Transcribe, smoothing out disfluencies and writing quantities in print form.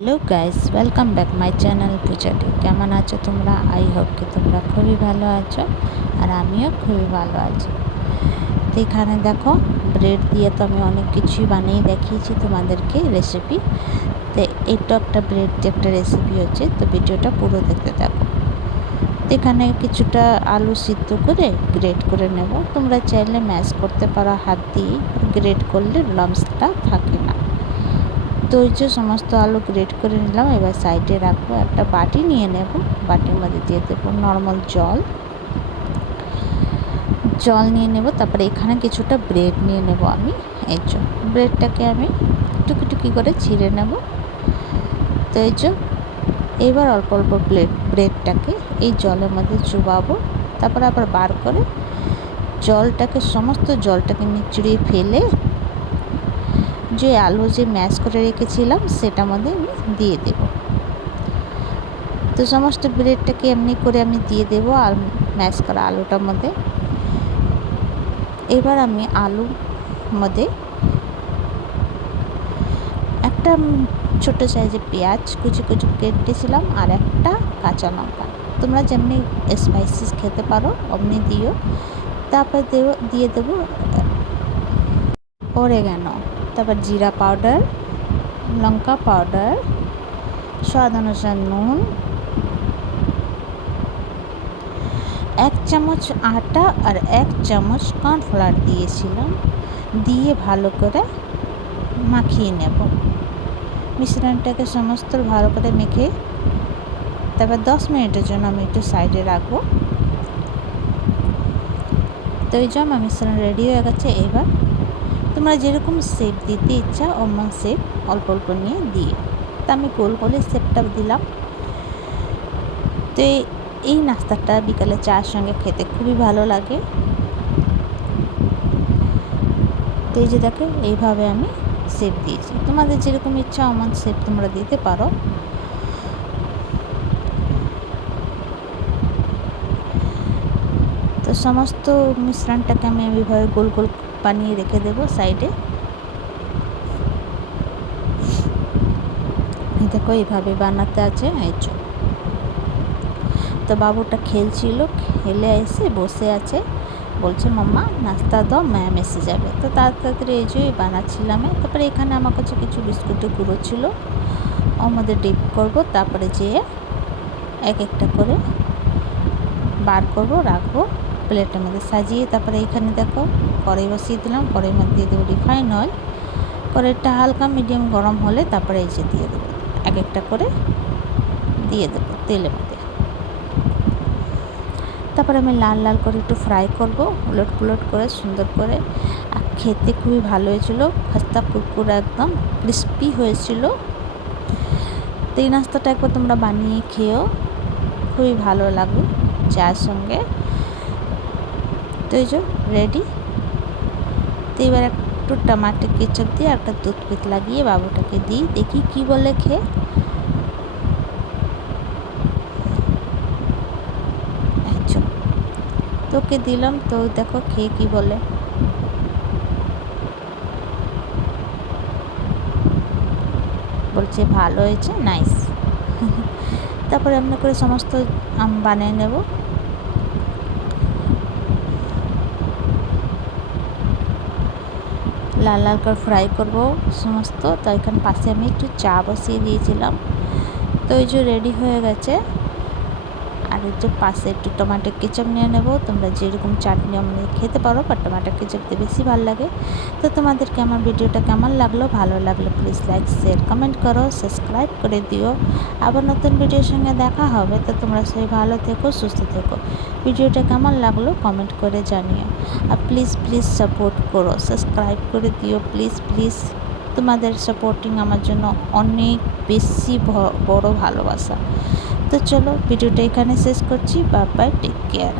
Hello guys, welcome back my channel পূজাটি। কেমন আছো তোমরা? আই হোপ কি তোমরা খুবই ভালো আছো, আর আমিও খুবই ভালো আছি। তো এখানে দেখো, ব্রেড দিয়ে তো আমি অনেক কিছুই বানিয়ে দেখিয়েছি তোমাদেরকে রেসিপি। তো এইটা একটা ব্রেড দিয়ে একটা রেসিপি হচ্ছে, তো ভিডিওটা পুরো দেখতে থাকো। তো এখানে কিছুটা আলু সিদ্ধ করে গ্রেট করে নেব। তোমরা চাইলে ম্যাশ করতে পারো হাত দিয়ে, গ্রেট করলে লাম্পসটা থাকে না। তো এই যে সমস্ত আলু গ্রেট করে নিলাম, এবার সাইডে রাখবো। একটা বাটি নিয়ে নেব, বাটির মধ্যে দিয়ে দেবো নর্মাল জল নিয়ে নেব। তারপরে এখানে কিছুটা ব্রেড নিয়ে নেব আমি। এই যে ব্রেডটাকে আমি টুকি টুকি করে ছিঁড়ে নেব। তো এই যে এবার অল্প অল্প ব্রেডটাকে এই জলের মধ্যে চুবাবো। তারপরে আবার বার করে সমস্ত জলটাকে নিচড়িয়ে ফেলে যে আলু যে ম্যাশ করে রেখেছিলাম সেটার মধ্যে আমি দিয়ে দেব। তো সমস্ত ব্রেডটাকে এমনি করে আমি দিয়ে দেবো আর ম্যাশ করা আলুটার মধ্যে। এবার আমি আলুর মধ্যে একটা ছোটো সাইজের পেঁয়াজ কুচি কুচি কেটেছিলাম, আর একটা কাঁচা লঙ্কা। তোমরা যেমনি স্পাইসিস খেতে পারো অমনি দিও। তারপর দিয়ে দেবো অরেগানো, তারপর জিরা পাউডার, লঙ্কা পাউডার, স্বাদ অনুসার নুন, 1 চামচ আটা আর 1 চামচ কর্নফ্লাওয়ার দিয়েছিলাম। দিয়ে ভালো করে মাখিয়ে নেব মিশ্রণটাকে, সমস্ত ভালো করে মেখে তারপর 10 মিনিটের জন্য আমি একটু সাইডে রাখবো। তো এই যে আমার মিশ্রণ রেডি হয়ে গেছে। এবার তোমরা যেরকম শেপ দিতে ইচ্ছা অমন শেপ অল্প অল্প নিয়ে দিয়ে, তা আমি গোল গোলে শেপটা দিলাম। তো এই নাস্তাটা বিকালে চায়ের সঙ্গে খেতে খুবই ভালো লাগে। তো এই যে দেখো, এইভাবে আমি শেপ দিয়েছি। তোমাদের যেরকম ইচ্ছা অমন শেপ তোমরা দিতে পারো। তো সমস্ত মিশ্রণটাকে আমি এইভাবে গোল গোল বানিয়ে রেখে দেবো সাইডে। দেখো এইভাবে বানাতে আছে। এই তো বাবুটা খেলছিল, খেলে এসে বসে আছে, বলছে মাম্মা নাস্তা দাও, ম্যাম এসে যাবে। তো তাড়াতাড়ি এই যে বানাচ্ছিলাম। তারপরে এখানে আমার কাছে কিছু বিস্কুটের গুঁড়ো ছিল, ওর মধ্যে ডিপ করবো। তারপরে যেয়ে এক একটা করে বার করবো, রাখবো প্লেটের মধ্যে সাজিয়ে। তারপরে এখানে দেখো কড়াই বসিয়ে দিলাম, কড়াইয়ের মধ্যে দিয়ে দেবো রিফাইন অয়েল। কড়াইটা হালকা মিডিয়াম গরম হলে তারপরে এই যে দিয়ে দেবো, এক একটা করে দিয়ে দেবো তেলের মধ্যে। তারপরে আমি লাল লাল করে একটু ফ্রাই করব, উলট পুলট করে সুন্দর করে। আর খেতে খুবই ভালো হয়েছিল, খাস্তা কুরকুরা একদম ক্রিস্পি হয়েছিল। তো এই নাস্তাটা একবার তোমরা বানিয়ে খেয়েও, খুবই ভালো লাগবে চায়ের সঙ্গে। তো এই যে রেডি। তো এবার একটু টমাটো কেচাপ দিয়ে একটা টুথপিক লাগিয়ে বাবুটাকে দিই, দেখি কি বলে খেয়ে। তোকে দিলাম, তো দেখো খেয়ে কি বলে। বলছে ভালো হয়েছে, নাইস। তারপরে এমনি করে সমস্ত বানিয়ে নেব। লাল লাল করে ফ্রাই করব সমস্ত। তো এখানে পাশে আমি একটু চা বসিয়ে দিয়েছিলাম। তো এই যে রেডি হয়ে গেছে। আর একটু পাশে একটু টমেটো কেচাপ নিয়ে নেব। তোমরা যেরকম চাটনি আমরা খেতে পারো, বা টমেটো কেচাপ দিয়ে বেশি ভালো লাগে। তো তোমাদেরকে আমার ভিডিওটা কেমন লাগলো? ভালো লাগলে প্লিজ লাইক শেয়ার কমেন্ট করো, সাবস্ক্রাইব করে দিও। আবার নতুন ভিডিওর সঙ্গে দেখা হবে। তো তোমরা সবাই ভালো থেকো, সুস্থ থেকো। ভিডিওটা কেমন লাগলো কমেন্ট করে জানিও। আর প্লিজ প্লিজ সাপোর্ট করো, সাবস্ক্রাইব করে দিও প্লিজ প্লিজ। তোমাদের সাপোর্টিং আমার জন্য অনেক বেশি বড় ভালোবাসা। তো চলো ভিডিওটা এখানে শেষ করছি। Bye bye, take care.